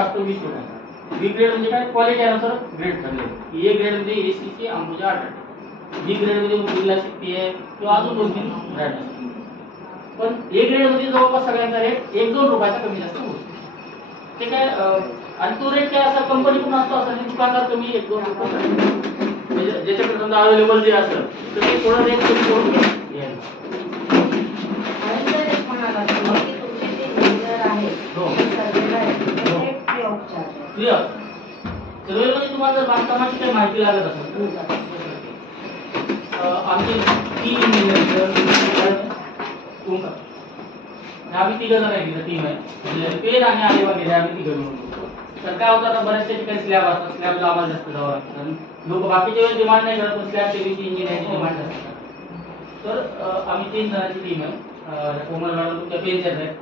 असतो 20 रुपये। बी ग्रेड म्हणजे काय, क्वालिटी अनुसार ग्रेड ठरले। ए ग्रेड मध्ये एसीसी अंबुजा 8, बी ग्रेड मध्ये बिर्ला शक्ती आहे किंवा अजून 2-3 ब्रँड असतात। पण ए ग्रेड मध्ये जवळपास सगळ्यांचा रेट 1-2 रुपयाचा कमी जास्त होतो। ते काय आणि तो रेट काय असा कंपनी पण असतो असं नाही, दुकानदार कमी 1-2 रुपये ज्याच्याकडे समजा अवेलेबल जे असेल तर ते थोडं रेट कमी करून घ्यायला। सर्वे म्हणजे तुम्हाला जर बांधकामाची काही माहिती लागत असेल आमचे 3 इंजिनियर आम्ही 3 जण आहे, तिथं टीम आहे, म्हणजे पेन आणि आलेवा गेले आम्ही 3 जण। तर काय होतं, आता बऱ्याचशा ठिकाणी स्लॅब असतात, स्लॅबला आम्हाला जास्त जावं लागतं आणि लोक बाकीच्या वेळेस डिमांड नाही करत, पण स्लॅब टेक्निकची इंजिनिअरची डिमांड असते। तर आम्ही 3 जणांची टीम आहे। कोमल मॅडम तुमच्या पेनच्याच आहेत।